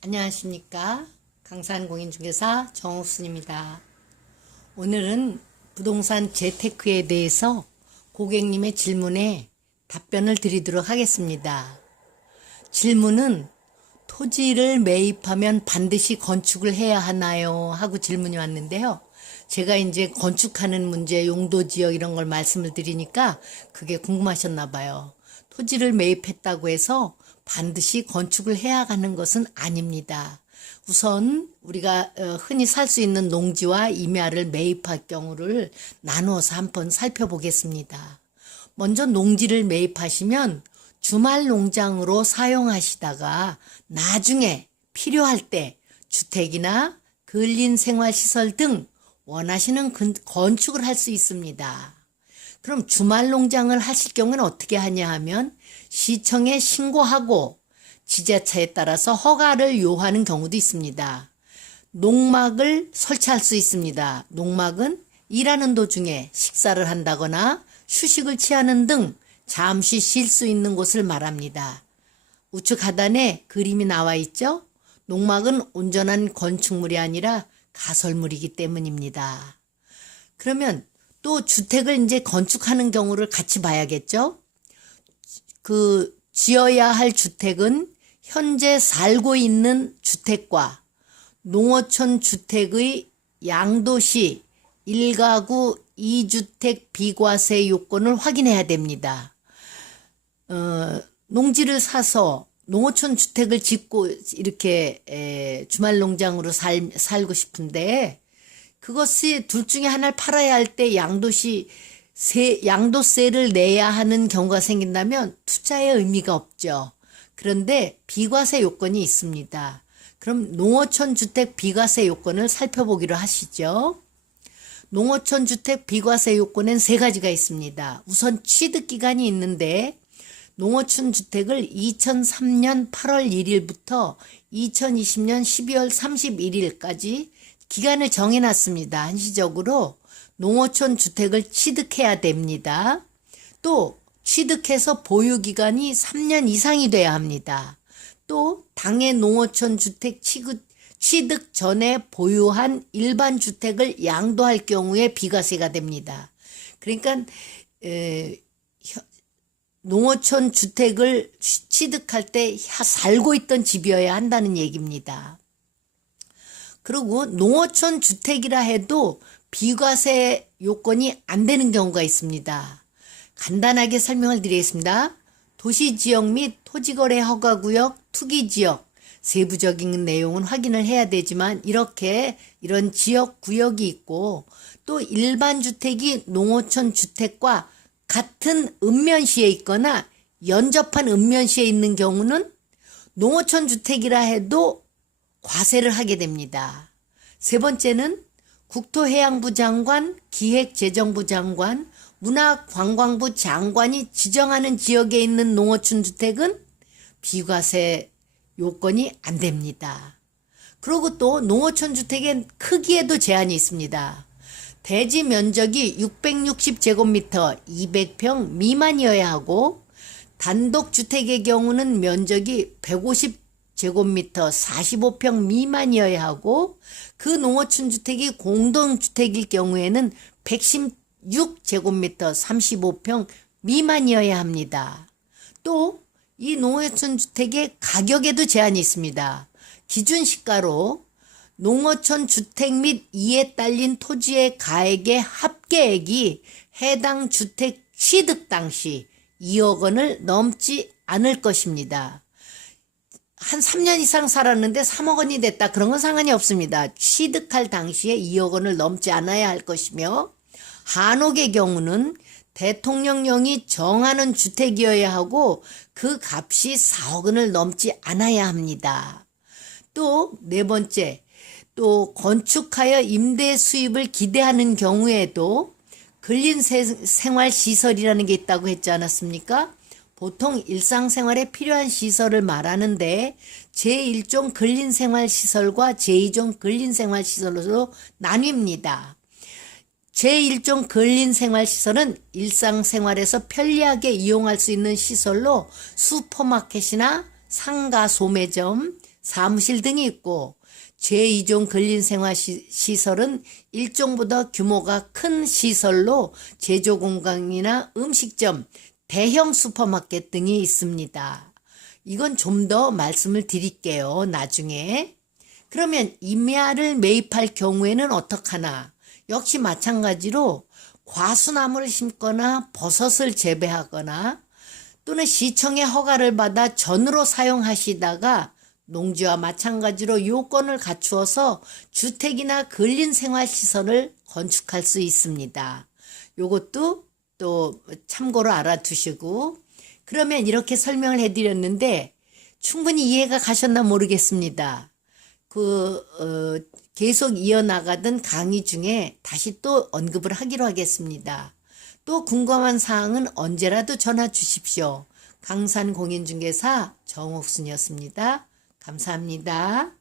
안녕하십니까. 강산공인중개사 정옥순입니다. 오늘은 부동산 재테크에 대해서 고객님의 질문에 답변을 드리도록 하겠습니다. 질문은 토지를 매입하면 반드시 건축을 해야 하나요? 하고 질문이 왔는데요. 제가 이제 건축하는 문제, 용도지역 이런 걸 말씀을 드리니까 그게 궁금하셨나 봐요. 토지를 매입했다고 해서 반드시 건축을 해야 하는 것은 아닙니다. 우선 우리가 흔히 살 수 있는 농지와 임야를 매입할 경우를 나누어서 한번 살펴보겠습니다. 먼저 농지를 매입하시면 주말 농장으로 사용하시다가 나중에 필요할 때 주택이나 근린생활시설 등 원하시는 건축을 할 수 있습니다. 그럼 주말 농장을 하실 경우는 어떻게 하냐 하면 시청에 신고하고 지자체에 따라서 허가를 요하는 경우도 있습니다. 농막을 설치할 수 있습니다. 농막은 일하는 도중에 식사를 한다거나 휴식을 취하는 등 잠시 쉴 수 있는 곳을 말합니다. 우측 하단에 그림이 나와 있죠? 농막은 온전한 건축물이 아니라 가설물이기 때문입니다. 그러면 또 주택을 이제 건축하는 경우를 같이 봐야겠죠? 지어야 할 주택은 현재 살고 있는 주택과 농어촌 주택의 양도시 1가구 2주택 비과세 요건을 확인해야 됩니다. 농지를 사서 농어촌 주택을 짓고 이렇게 주말 농장으로 살고 싶은데 그것이 둘 중에 하나를 팔아야 할 때 양도세를 내야 하는 경우가 생긴다면 투자의 의미가 없죠. 그런데 비과세 요건이 있습니다. 그럼 농어촌 주택 비과세 요건을 살펴보기로 하시죠. 농어촌 주택 비과세 요건엔 3가지가 있습니다. 우선 취득기간이 있는데 농어촌 주택을 2003년 8월 1일부터 2020년 12월 31일까지 기간을 정해놨습니다. 한시적으로 농어촌 주택을 취득해야 됩니다. 또 취득해서 보유기간이 3년 이상이 돼야 합니다. 또 당해 농어촌 주택 취득 전에 보유한 일반 주택을 양도할 경우에 비과세가 됩니다. 그러니까 농어촌 주택을 취득할 때 살고 있던 집이어야 한다는 얘기입니다. 그리고 농어촌 주택이라 해도 비과세 요건이 안 되는 경우가 있습니다. 간단하게 설명을 드리겠습니다. 도시지역 및 토지거래 허가구역, 투기지역, 세부적인 내용은 확인을 해야 되지만 이런 지역 구역이 있고 또 일반 주택이 농어촌 주택과 같은 읍면시에 있거나 연접한 읍면시에 있는 경우는 농어촌 주택이라 해도 과세를 하게 됩니다. 3번째는 국토해양부 장관, 기획재정부 장관, 문화관광부 장관이 지정하는 지역에 있는 농어촌 주택은 비과세 요건이 안 됩니다. 그리고 또 농어촌 주택의 크기에도 제한이 있습니다. 대지 면적이 660제곱미터 200평 미만이어야 하고 단독주택의 경우는 면적이 150제곱미터 45평 미만이어야 하고 그 농어촌 주택이 공동주택일 경우에는 116제곱미터 35평 미만이어야 합니다. 또 이 농어촌 주택의 가격에도 제한이 있습니다. 기준 시가로 농어촌 주택 및 이에 딸린 토지의 가액의 합계액이 해당 주택 취득 당시 2억 원을 넘지 않을 것입니다. 한 3년 이상 살았는데 3억 원이 됐다. 그런 건 상관이 없습니다. 취득할 당시에 2억 원을 넘지 않아야 할 것이며 한옥의 경우는 대통령령이 정하는 주택이어야 하고 그 값이 4억 원을 넘지 않아야 합니다. 또 4번째, 또 건축하여 임대 수입을 기대하는 경우에도 근린생활시설이라는 게 있다고 했지 않았습니까? 보통 일상생활에 필요한 시설을 말하는데 제1종 근린생활시설과 제2종 근린생활시설로 나뉩니다. 제1종 근린생활시설은 일상생활에서 편리하게 이용할 수 있는 시설로 슈퍼마켓이나 상가 소매점, 사무실 등이 있고 제2종 근린생활시설은 1종보다 규모가 큰 시설로 제조공장이나 음식점, 대형 슈퍼마켓 등이 있습니다. 이건 좀 더 말씀을 드릴게요. 나중에. 그러면 임야를 매입할 경우에는 어떡하나? 역시 마찬가지로 과수나무를 심거나 버섯을 재배하거나 또는 시청의 허가를 받아 전으로 사용하시다가 농지와 마찬가지로 요건을 갖추어서 주택이나 근린생활시설을 건축할 수 있습니다. 요것도 또 참고로 알아두시고, 그러면 이렇게 설명을 해드렸는데 충분히 이해가 가셨나 모르겠습니다. 계속 이어나가던 강의 중에 다시 또 언급을 하기로 하겠습니다. 또 궁금한 사항은 언제라도 전화 주십시오. 강산공인중개사 정옥순이었습니다. 감사합니다.